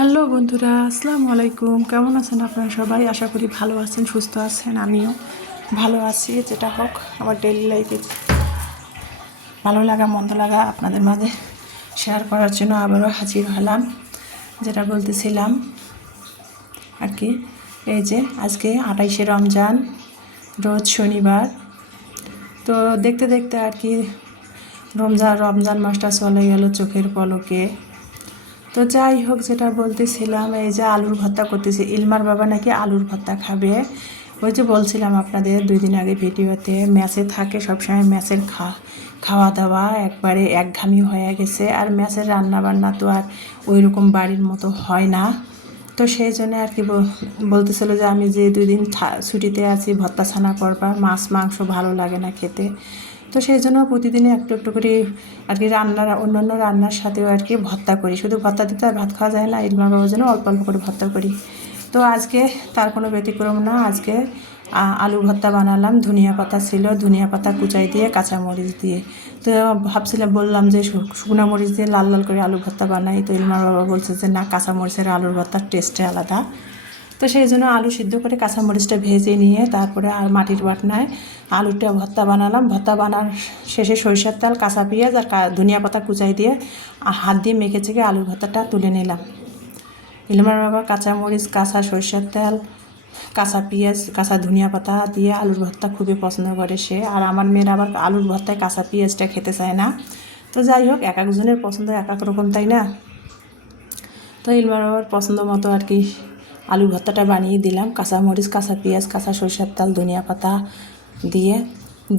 Hello বন্ধুরা, আসসালামু আলাইকুম। কেমন আছেন আপনারা সবাই? আশা করি ভালো আছেন, সুস্থ আছেন। আমিও ভালো আছি। যেটা হোক, আমার ডেইলি লাইফে ভালো লাগা মন্দ লাগা আপনাদের মাঝে শেয়ার করার জন্য আবারও হাজির হলাম। যেটা বলতেছিলাম আর কি, এই যে আজকে 28শে রমজান, রোজ শনিবার। তো দেখতে দেখতে আর কি রমজান মাসটা চলে গেল চোখের পলকে। তো যাই হোক, যেটা বলতেছিলাম, এই যে আলুর ভর্তা করতেছি। ইলমার বাবা নাকি আলুর ভর্তা খাবে। ওই যে বলছিলাম আপনাদের 2 দিন আগে ভিডিওতে, ম্যাচে থাকে সবসময়, ম্যাচের খাওয়া দাওয়া একবারে একঘামি হয়ে গেছে। আর ম্যাচের রান্নাবান্না তো আর ওই রকম বাড়ির মতো হয় না। তো সেই জন্য আর কি বলতেছিল যে আমি যে 2 দিন ছুটিতে আছি, ভর্তা ছানা করবা, মাছ মাংস ভালো লাগে না খেতে। তো সেই জন্য প্রতিদিনই একটু একটু করে আর কি অন্যান্য রান্নার সাথেও আর কি ভর্তা করি। শুধু ভর্তা দিতে আর ভাত খাওয়া যায় না, ইলমা বাবার জন্য অল্প অল্প করে ভর্তা করি। তো আজকে তার কোনো ব্যতিক্রম না। আজকে আলু ভর্তা বানালাম। ধনিয়া পাতা ছিল, ধনিয়া পাতা কুচাই দিয়ে, কাঁচামরিচ দিয়ে। তো ভাবছিলাম, বললাম যে শুকনো মরিচ দিয়ে লাল লাল করে আলু ভর্তা বানাই। তো ইলমার বাবা বলছে যে না, কাঁচামরিচের আলুর ভর্তার টেস্টে আলাদা। তো সেই জন্য আলু সিদ্ধ করে কাঁচামরিচটা ভেজে নিয়ে তারপরে আর মাটির বাটনায় আলুটা ভর্তা বানালাম। ভর্তা বানার শেষে সরিষার তেল, কাঁচা পেঁয়াজ আর ধনিয়া পাতা কুচাই দিয়ে হাত দিয়ে মেখে চেখে আলুর ভর্তাটা তুলে নিলাম। ইলমার বাবা কাঁচামরিচ, কাঁচা সরিষার তেল, কাঁচা পেঁয়াজ, কাঁচা ধনিয়া পাতা দিয়ে আলুর ভর্তা খুবই পছন্দ করে সে। আর আমার মেয়েরা আবার আলুর ভর্তায় কাঁচা পেঁয়াজটা খেতে চায় না। তো যাই হোক, এক একজনের পছন্দ এক এক রকম, তাই না? তো ইলমার বাবার পছন্দ মতো আর কি আলু ভর্তাটা বানিয়ে দিলাম। কাঁচামরিচ, কাঁচা পেঁয়াজ, কাঁচা সরিষার তেল, ধনিয়া পাতা দিয়ে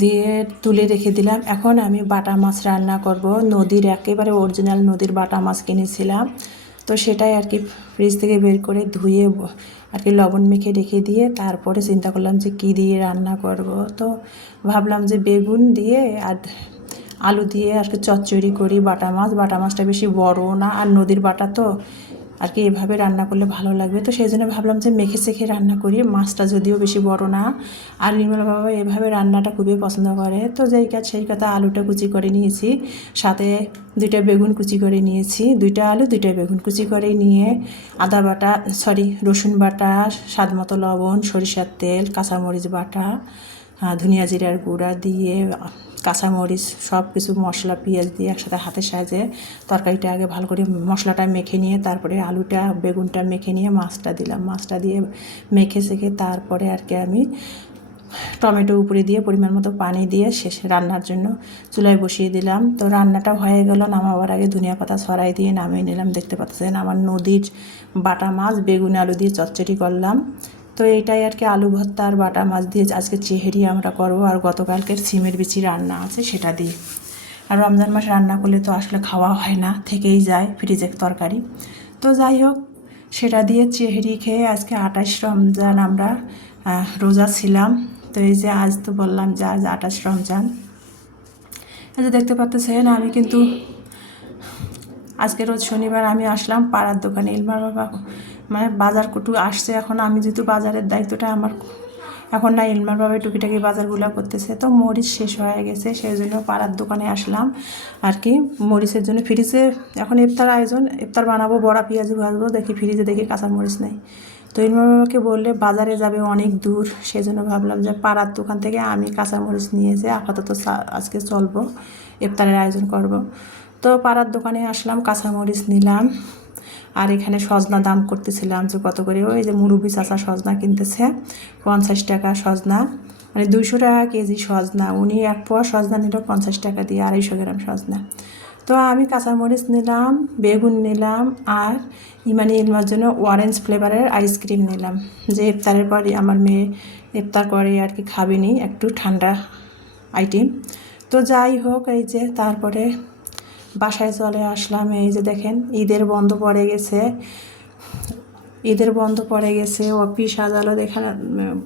দিয়ে তুলে রেখে দিলাম। এখন আমি বাটা মাছ রান্না করব। নদীর একেবারে অরিজিনাল নদীর বাটা মাছ কিনেছিলাম। তো সেটাই আর কি ফ্রিজ থেকে বের করে ধুয়ে আর কি লবণ মেখে রেখে দিয়ে তারপরে চিন্তা করলাম যে কী দিয়ে রান্না করব। তো ভাবলাম যে বেগুন দিয়ে আর আলু দিয়ে আর কি চচ্চড়ি করি। বাটা মাছটা বেশি বড় না, আর নদীর বাটা তো আর কি এভাবে রান্না করলে ভালো লাগবে। তো সেই জন্য ভাবলাম যে মেখে চেখে রান্না করি। মাছটা যদিও বেশি বড় না, আর নির্মল বাবা এভাবে রান্নাটা খুবই পছন্দ করে। তো যেই কাজ সেই কথা, আলুটা কুচি করে নিয়েছি, সাথে 2টা বেগুন কুচি করে নিয়েছি। 2টা আলু 2টা বেগুন কুচি করে নিয়ে রসুন বাটা, স্বাদ মতো লবণ, সরিষার তেল, কাঁচামরিচ বাটা, ধনিয়া জিরার গুঁড়া দিয়ে, কাঁচামরিচ, সব কিছু মশলা, পেঁয়াজ দিয়ে একসাথে হাতের সাহায্যে তরকারিটা আগে ভালো করে মশলাটা মেখে নিয়ে তারপরে আলুটা বেগুনটা মেখে নিয়ে মাছটা দিলাম। মাছটা দিয়ে মেখে চেখে তারপরে আর কি আমি টমেটো উপরে দিয়ে পরিমাণ মতো পানি দিয়ে শেষে রান্নার জন্য চুলায় বসিয়ে দিলাম। তো রান্নাটা হয়ে গেল। নামাবার আগে ধনিয়া পাতা ছড়াই দিয়ে নামিয়ে নিলাম। দেখতে পাচ্ছেন আমার নদীর বাটা মাছ বেগুন আলু দিয়ে চচ্চড়ি করলাম। তো এইটাই আর কি আলু ভর্তা আর বাটা মাছ দিয়ে আজকে চেহারি আমরা করবো। আর গতকালকের সিমের বিচি রান্না আছে সেটা দিয়ে। আর রমজান মাস রান্না করলে তো আসলে খাওয়া হয় না, থেকেই যায় ফ্রিজের তরকারি। তো যাই হোক, সেটা দিয়ে চেহারি খেয়ে আজকে 28 রমজান আমরা রোজা ছিলাম। তো এই যে আজ তো বললাম যে আজ 28 রমজান। এই যে দেখতে পাচ্ছেন, আমি কিন্তু আজকে রোজ শনিবার আমি আসলাম পাড়ার দোকানে। ইলমার বাবা মানে বাজার কুটু আসছে। এখন আমি যেহেতু বাজারের দায়িত্বটা আমার এখন না, ইলমার বাবা টুকিটাকি বাজারগুলো করতেছে। তো মরিচ শেষ হয়ে গেছে, সেই জন্য পাড়ার দোকানে আসলাম আর কি মরিচের জন্য। ফ্রিজে এখন ইফতার আয়োজন, ইফতার বানাবো, বড়া পেঁয়াজ ভাজবো, দেখি ফ্রিজে দেখি কাঁচা মরিচ নেই। তো ইলমার বাবাকে বললে বাজারে যাবে অনেক দূর, সেই জন্য ভাবলাম যে পাড়ার দোকান থেকে আমি কাঁচামরিচ নিয়ে যে আপাতত আজকে চলবো, ইফতারের আয়োজন করব। তো পাড়ার দোকানে আসলাম, কাঁচামরিচ নিলাম। আর এখানে সজনা দাম করতেছিলাম যে কত করে। ওই যে মুরব্বি চাচা সজনা কিনতেছে 50 টাকা সজনা, মানে 200 টাকা কেজি সজনা। উনি 1 পোয়া সজনা নিল 50 টাকা দিয়ে, 250 গ্রাম সজনা। তো আমি কাঁচামরিচ নিলাম, বেগুন নিলাম, আর ইলমার জন্য অরেঞ্জ ফ্লেভারের আইসক্রিম নিলাম, যে ইফতারের পরই আমার মেয়ে ইফতার করে আর কি খাবেনি, একটু ঠান্ডা আইটেম। তো যাই হোক, এই যে তারপরে বাসায় চলে আসলাম। এই যে দেখেন, ঈদের বন্ধ পড়ে গেছে, অফিস আদালত এখানে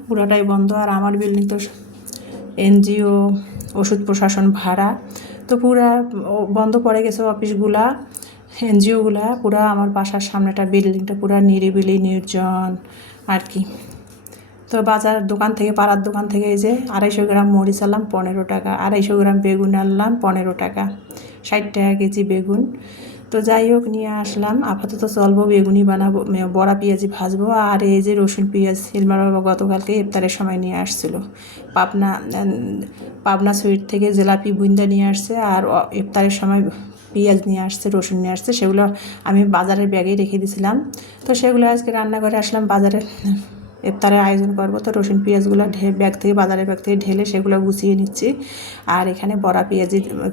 পুরাটাই বন্ধ। আর আমার বিল্ডিং তো এনজিও, ওষুধ প্রশাসন ভাড়া, তো পুরা বন্ধ পড়ে গেছে অফিসগুলা, এনজিওগুলা। পুরা আমার বাসার সামনেটা বিল্ডিংটা পুরা নিরিবিলি নির্জন আর কি। তো বাজার দোকান থেকে, পাড়ার দোকান থেকে এই যে 250 গ্রাম মরিচ আনলাম 15 টাকা, 250 গ্রাম বেগুন আনলাম 15 টাকা, 60 টাকা কেজি বেগুন। তো যাই হোক নিয়ে আসলাম, আপাতত চলবো, বেগুনি বানাবো, বড়া পেঁয়াজি ভাজবো। আর এই যে রসুন পেঁয়াজ হিলমার বাবা গতকালকে ইফতারের সময় নিয়ে আসছিলো, পাবনা পাবনা সুইট থেকে জিলাপি বুন্দা নিয়ে আসছে, আর ইফতারের সময় পেঁয়াজ নিয়ে আসছে, রসুন নিয়ে আসছে, সেগুলো আমি বাজারের ব্যাগেই রেখে দিয়েছিলাম। তো সেগুলো আজকে রান্না করে আসলাম, বাজারে ইফতারের আয়োজন করবো। তো রসুন পেঁয়াজগুলো ব্যাগ থেকে, বাজারের ব্যাগ থেকে ঢেলে সেগুলো গুছিয়ে নিচ্ছি। আর এখানে বড়া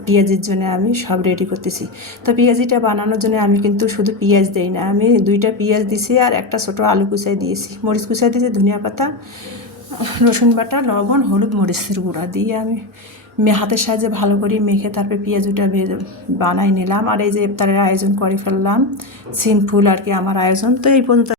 পেঁয়াজির জন্য আমি সব রেডি করতেছি। তো পেঁয়াজিটা বানানোর জন্য আমি কিন্তু শুধু পেঁয়াজ দিই না, আমি 2টা পেঁয়াজ দিছি আর একটা ছোটো আলু কুচাই দিয়েছি, মরিচ কুচাই দিয়েছি, ধনিয়া পাতা, রসুন বাটা, লবণ, হলুদ, মরিচের গুঁড়া দিয়ে আমি হাতের সাহায্যে ভালো করে মেখে তারপরে পেঁয়াজটা বানাই নিলাম। আর এই যে ইফতারের আয়োজন করে ফেললাম, সিম্পল আর কি আমার আয়োজন। তো এই পর্যন্ত।